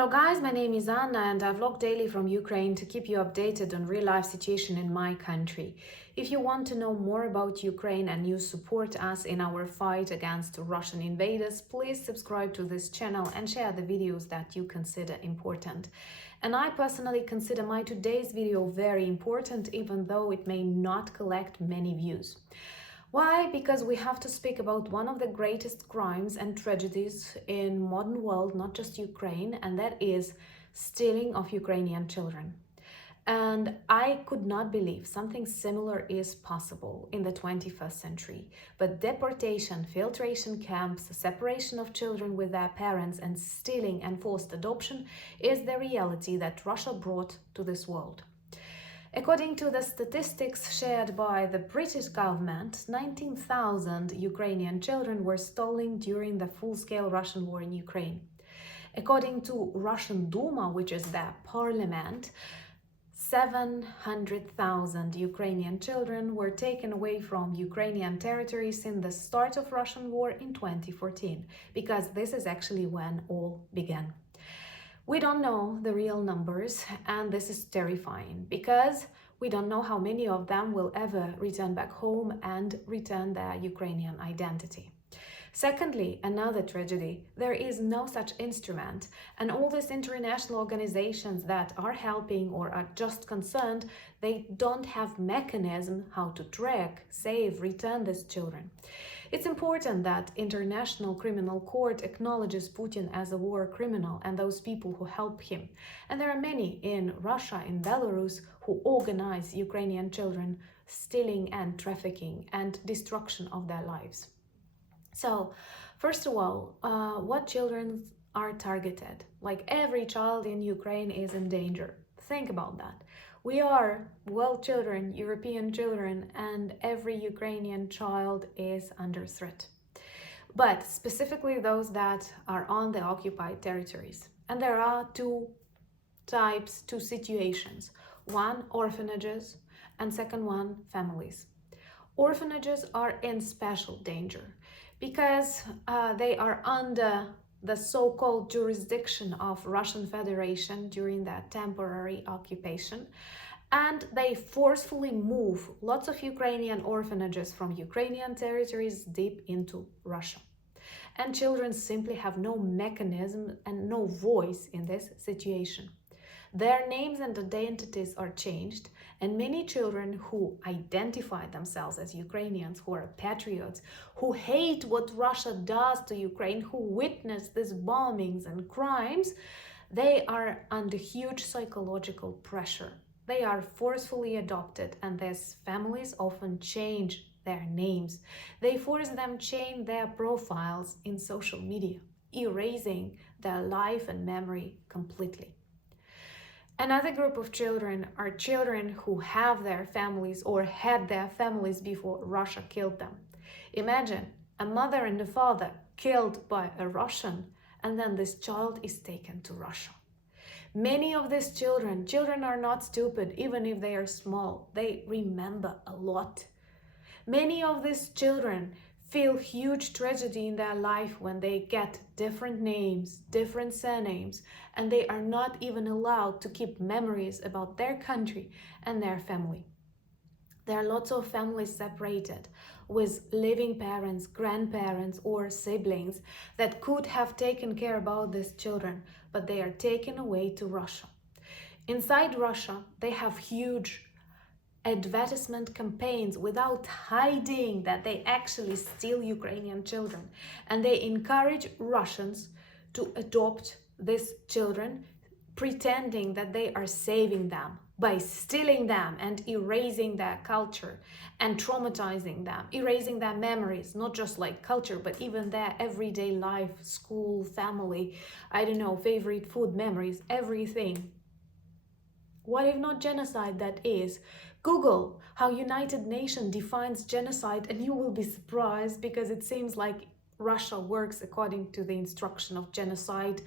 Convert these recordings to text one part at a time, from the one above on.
Hello guys, my name is Anna and I vlog daily from Ukraine to keep you updated on real-life situation in my country. If you want to know more about Ukraine and you support us in our fight against Russian invaders, please subscribe to this channel and share the videos that you consider important. And I personally consider my today's video very important, even though it may not collect many views. Why? Because we have to speak about one of the greatest crimes and tragedies in modern world, not just Ukraine, and that is stealing of Ukrainian children. And I could not believe something similar is possible in the 21st century. But deportation, filtration camps, separation of children with their parents, and stealing and forced adoption is the reality that Russia brought to this world. According to the statistics shared by the British government, 19,000 Ukrainian children were stolen during the full-scale Russian war in Ukraine. According to Russian Duma, which is the parliament, 700,000 Ukrainian children were taken away from Ukrainian territory since the start of Russian war in 2014, because this is actually when all began. We don't know the real numbers, and this is terrifying because we don't know how many of them will ever return back home and return their Ukrainian identity. Secondly, another tragedy, there is no such instrument, and all these international organizations that are helping or are just concerned, they don't have mechanism how to track, save, return these children. It's important that International Criminal Court acknowledges Putin as a war criminal and those people who help him. And there are many in Russia, in Belarus, who organize Ukrainian children stealing and trafficking and destruction of their lives. So, first of all, what children are targeted? Like every child in Ukraine is in danger. Think about that. We are world children, European children, and every Ukrainian child is under threat. But specifically those that are on the occupied territories. And there are two types, two situations. One, orphanages, and second one, families. Orphanages are in special danger because they are under the so-called jurisdiction of Russian Federation during that temporary occupation, and they forcefully move lots of Ukrainian orphanages from Ukrainian territories deep into Russia. And children simply have no mechanism and no voice in this situation. Their names and identities are changed, and many children who identify themselves as Ukrainians, who are patriots, who hate what Russia does to Ukraine, who witness these bombings and crimes, they are under huge psychological pressure. They are forcefully adopted, and these families often change their names. They force them change their profiles in social media, erasing their life and memory completely. Another group of children are children who have their families or had their families before Russia killed them. Imagine a mother and a father killed by a Russian, and then this child is taken to Russia. Many of these children are not stupid, even if they are small. They remember a lot. Many of these children feel huge tragedy in their life when they get different names, different surnames, and they are not even allowed to keep memories about their country and their family. There are lots of families separated with living parents, grandparents, or siblings that could have taken care about these children, but they are taken away to Russia. Inside Russia, they have huge advertisement campaigns without hiding that they actually steal Ukrainian children, and they encourage Russians to adopt these children, pretending that they are saving them by stealing them and erasing their culture and traumatizing them, erasing their memories, not just like culture, but even their everyday life, school, family, I don't know, favorite food, memories, everything. What if not genocide that is? Google how United Nations defines genocide and you will be surprised, because it seems like Russia works according to the instruction of genocide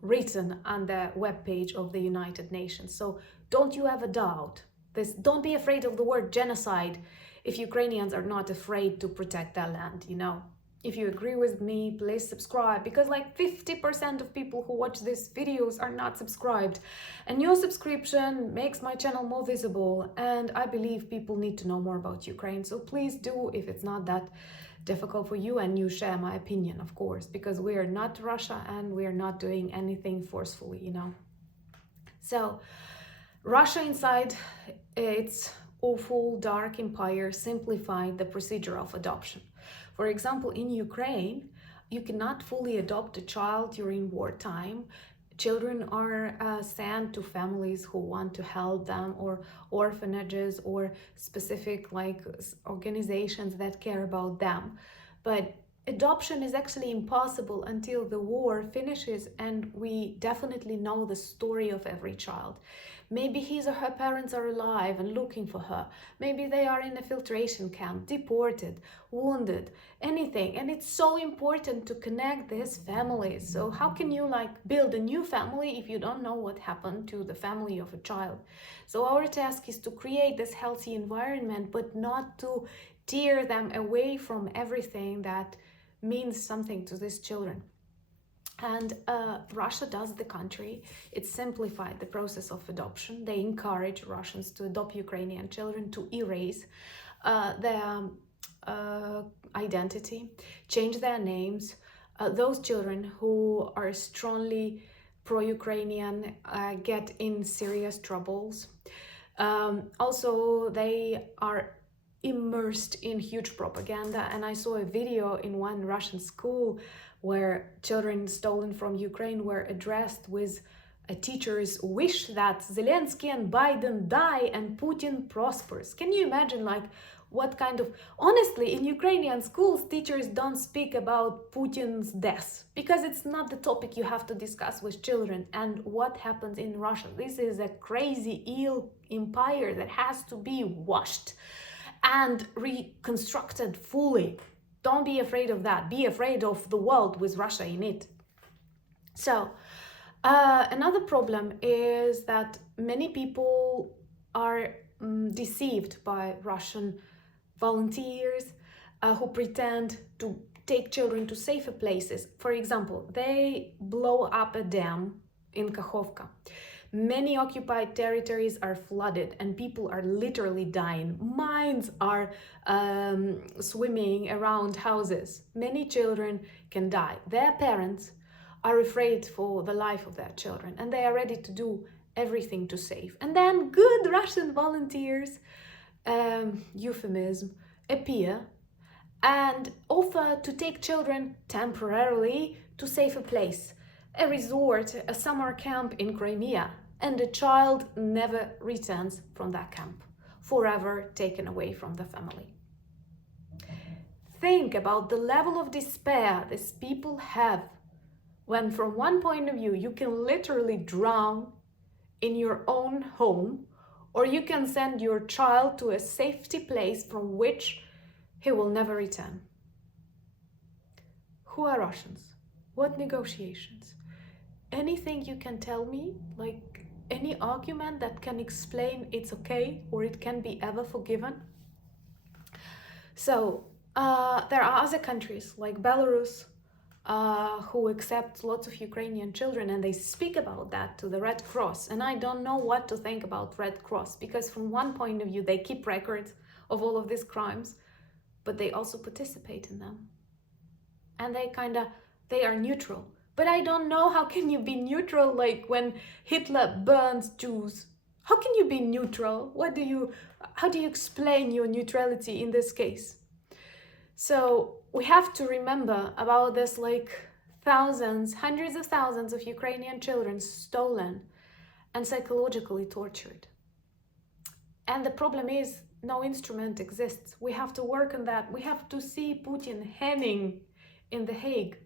written on the webpage of the United Nations. So don't you ever doubt this. Don't be afraid of the word genocide if Ukrainians are not afraid to protect their land, you know. If you agree with me, please subscribe, because like 50% of people who watch these videos are not subscribed, and your subscription makes my channel more visible, and I believe people need to know more about Ukraine. So please do, if it's not that difficult for you, and you share my opinion, of course, because we are not Russia and we are not doing anything forcefully, you know. So Russia inside its awful dark empire simplified the procedure of adoption. For example, in Ukraine, you cannot fully adopt a child during wartime. Children are sent to families who want to help them, or orphanages, or specific like organizations that care about them. But adoption is actually impossible until the war finishes and we definitely know the story of every child. Maybe his or her parents are alive and looking for her. Maybe they are in a filtration camp, deported, wounded, anything. And it's so important to connect these families. So how can you like build a new family if you don't know what happened to the family of a child? So our task is to create this healthy environment, but not to tear them away from everything that means something to these children. And Russia does the country. It simplified the process of adoption. They encourage Russians to adopt Ukrainian children, to erase their identity, change their names. Those children who are strongly pro-Ukrainian get in serious troubles. Also, they are immersed in huge propaganda, and I saw a video in one Russian school where children stolen from Ukraine were addressed with a teacher's wish that Zelensky and Biden die and Putin prospers. Can you imagine like what kind of... Honestly, in Ukrainian schools, teachers don't speak about Putin's death because it's not the topic you have to discuss with children. And what happens in Russia? This is a crazy, ill empire that has to be washed and reconstructed fully. Don't be afraid of that. Be afraid of the world with Russia in it. So another problem is that many people are deceived by Russian volunteers who pretend to take children to safer places. For example, they blow up a dam in Kakhovka. Many occupied territories are flooded and people are literally dying. Mines are swimming around houses. Many children can die. Their parents are afraid for the life of their children and they are ready to do everything to save. And then good Russian volunteers, euphemism, appear and offer to take children temporarily to safer place. A resort, a summer camp in Crimea, and the child never returns from that camp, forever taken away from the family. Think about the level of despair these people have when from one point of view you can literally drown in your own home, or you can send your child to a safety place from which he will never return. Who are Russians? What negotiations? Anything you can tell me, like any argument that can explain it's okay or it can be ever forgiven? So there are other countries like Belarus who accept lots of Ukrainian children, and they speak about that to the Red Cross. And I don't know what to think about Red Cross, because from one point of view they keep records of all of these crimes, but they also participate in them. And they are neutral. But I don't know, how can you be neutral like when Hitler burns Jews? How can you be neutral? How do you explain your neutrality in this case? So we have to remember about this, like thousands, hundreds of thousands of Ukrainian children stolen and psychologically tortured. And the problem is no instrument exists. We have to work on that. We have to see Putin hanging in The Hague.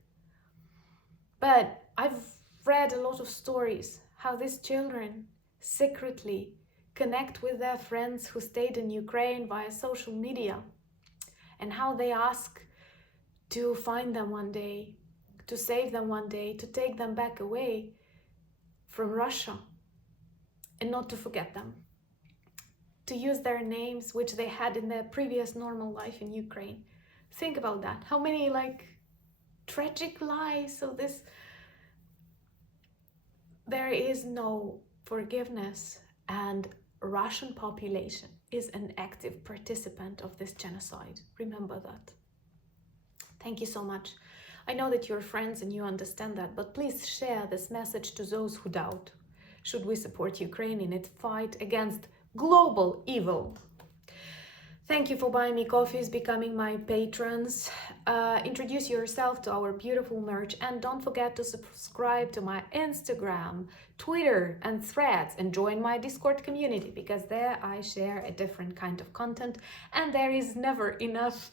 But I've read a lot of stories how these children secretly connect with their friends who stayed in Ukraine via social media, and how they ask to find them one day, to save them one day, to take them back away from Russia and not to forget them, to use their names which they had in their previous normal life in Ukraine. Think about that. How many like tragic lies of this. There is no forgiveness, and Russian population is an active participant of this genocide. Remember that. Thank you so much. I know that you're friends and you understand that, but please share this message to those who doubt. Should we support Ukraine in its fight against global evil? Thank you for buying me coffees, becoming my patrons. Introduce yourself to our beautiful merch, and don't forget to subscribe to my Instagram, Twitter, and Threads, and join my Discord community, because there I share a different kind of content, and there is never enough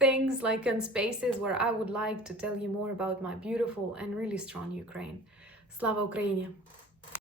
things like in spaces where I would like to tell you more about my beautiful and really strong Ukraine. Slava Ukraini!